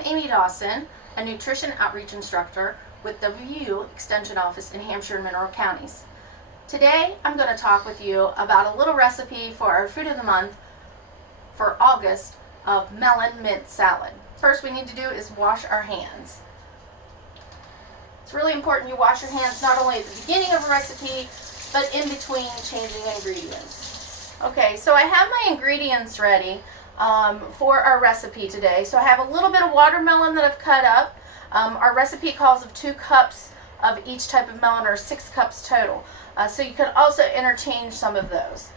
I'm Amie Dawson, a nutrition outreach instructor with the WU Extension Office in Hampshire and Mineral Counties. Today I'm going to talk with you about a little recipe for our food of the month for August of melon mint salad. First we need to do is wash our hands. It's really important you wash your hands not only at the beginning of a recipe, but in between changing ingredients. Okay, so I have my ingredients ready for our recipe today. So I have a little bit of watermelon that I've cut up. Our recipe calls for 2 cups of each type of melon, or 6 cups total. So you can also interchange some of those.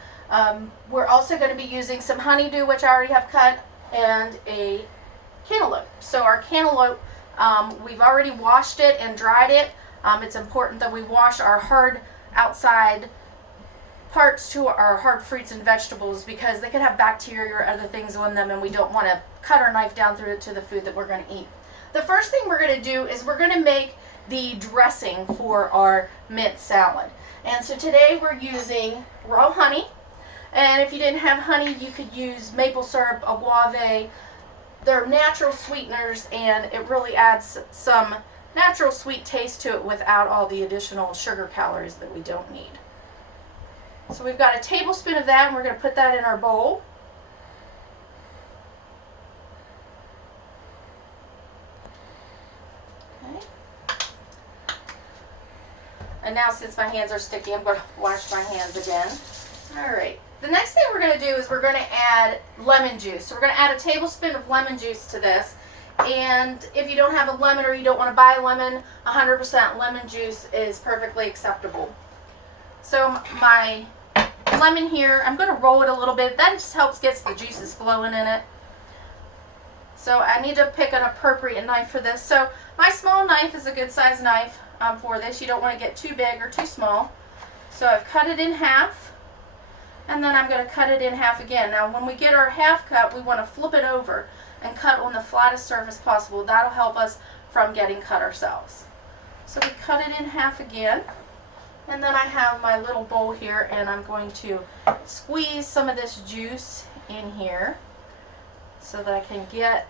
We're also going to be using some honeydew, which I already have cut, and a cantaloupe. So our cantaloupe, we've already washed it and dried it. It's important that we wash our hard outside parts to our hard fruits and vegetables, because they could have bacteria or other things on them, and we don't want to cut our knife down through it to the food that we're going to eat. The first thing we're going to do is we're going to make the dressing for our mint salad. And so today we're using raw honey, and if you didn't have honey, you could use maple syrup, agave. They're natural sweeteners, and it really adds some natural sweet taste to it without all the additional sugar calories that we don't need. So we've got a tablespoon of that, and we're going to put that in our bowl. Okay. And now, since my hands are sticky, I'm going to wash my hands again. All right. The next thing we're going to do is we're going to add lemon juice. So we're going to add a tablespoon of lemon juice to this. And if you don't have a lemon, or you don't want to buy a lemon, 100% lemon juice is perfectly acceptable. So my lemon here, I'm going to roll it a little bit. That just helps get the juices flowing in it. So I need to pick an appropriate knife for this. So my small knife is a good size knife for this. You don't want to get too big or too small. So I've cut it in half, and then I'm going to cut it in half again. Now when we get our half cut, we want to flip it over and cut on the flattest surface possible. That'll help us from getting cut ourselves. So we cut it in half again. And then I have my little bowl here, and I'm going to squeeze some of this juice in here so that I can get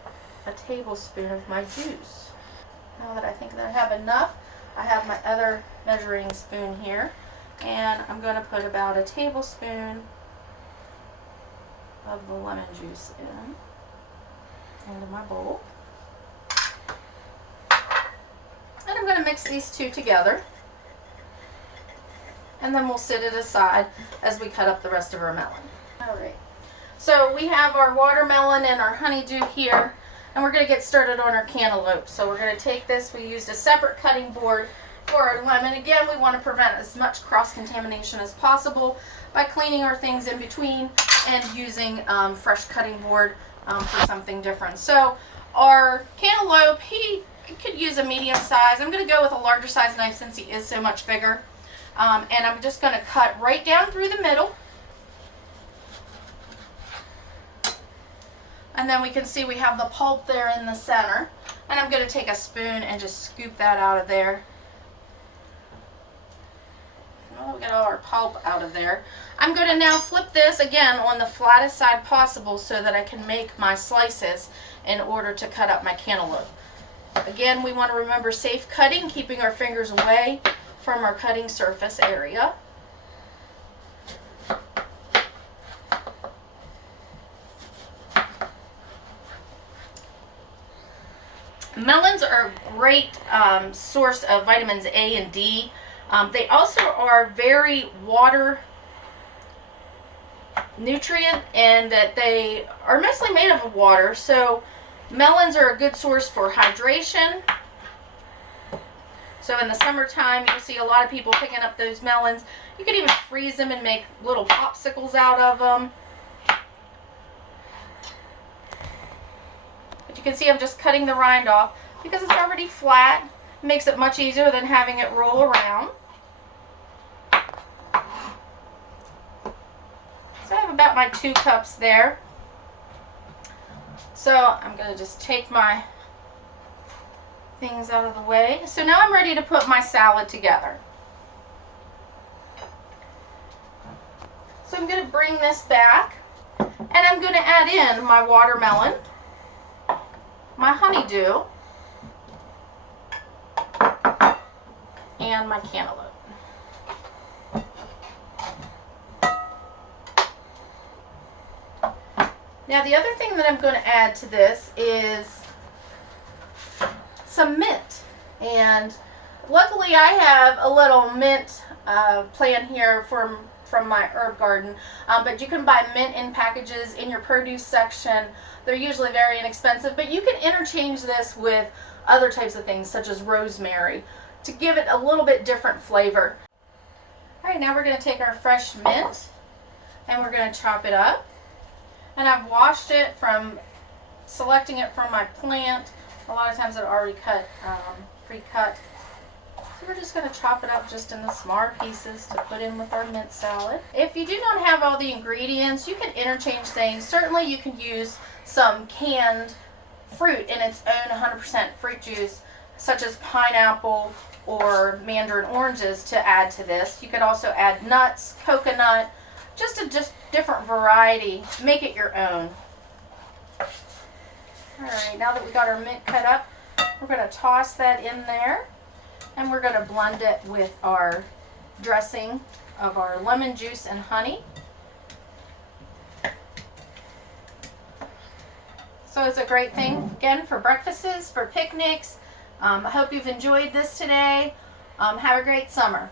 a tablespoon of my juice. Now that I think that I have enough, I have my other measuring spoon here, and I'm going to put about a tablespoon of the lemon juice into my bowl. And I'm going to mix these two together. And then we'll set it aside as we cut up the rest of our melon. All right. So we have our watermelon and our honeydew here, and we're going to get started on our cantaloupe. So we're going to take this. We used a separate cutting board for our lemon. Again, we want to prevent as much cross-contamination as possible by cleaning our things in between and using fresh cutting board for something different. So our cantaloupe, he could use a medium size. I'm going to go with a larger size knife since he is so much bigger. And I'm just going to cut right down through the middle. And then we can see we have the pulp there in the center. And I'm going to take a spoon and just scoop that out of there. We'll get all our pulp out of there. I'm going to now flip this again on the flattest side possible so that I can make my slices in order to cut up my cantaloupe. Again, we want to remember safe cutting, keeping our fingers away from our cutting surface area. Melons are a great source of vitamins A and D. They also are very water nutrient, and that they are mostly made of water. So melons are a good source for hydration. So in the summertime, you'll see a lot of people picking up those melons. You could even freeze them and make little popsicles out of them. But you can see I'm just cutting the rind off because it's already flat. It makes it much easier than having it roll around. So I have about my 2 cups there. So I'm going to just take my things out of the way. So now I'm ready to put my salad together. So I'm going to bring this back, and I'm going to add in my watermelon. my honeydew and my cantaloupe. Now the other thing that I'm going to add to this is some mint. And luckily I have a little mint plant here from my herb garden, but you can buy mint in packages in your produce section. They're usually very inexpensive, but you can interchange this with other types of things such as rosemary to give it a little bit different flavor. Alright, now we're going to take our fresh mint and we're going to chop it up. And I've washed it from selecting it from my plant. A lot of times they're already cut, pre-cut. So we're just going to chop it up just in the smaller pieces to put in with our mint salad. If you do not have all the ingredients, you can interchange things. Certainly you can use some canned fruit in its own 100% fruit juice, such as pineapple or mandarin oranges, to add to this. You could also add nuts, coconut, just a different variety. Make it your own. Alright, now that we got our mint cut up, we're going to toss that in there. And we're going to blend it with our dressing of our lemon juice and honey. So it's a great thing, again, for breakfasts, for picnics. I hope you've enjoyed this today. Have a great summer.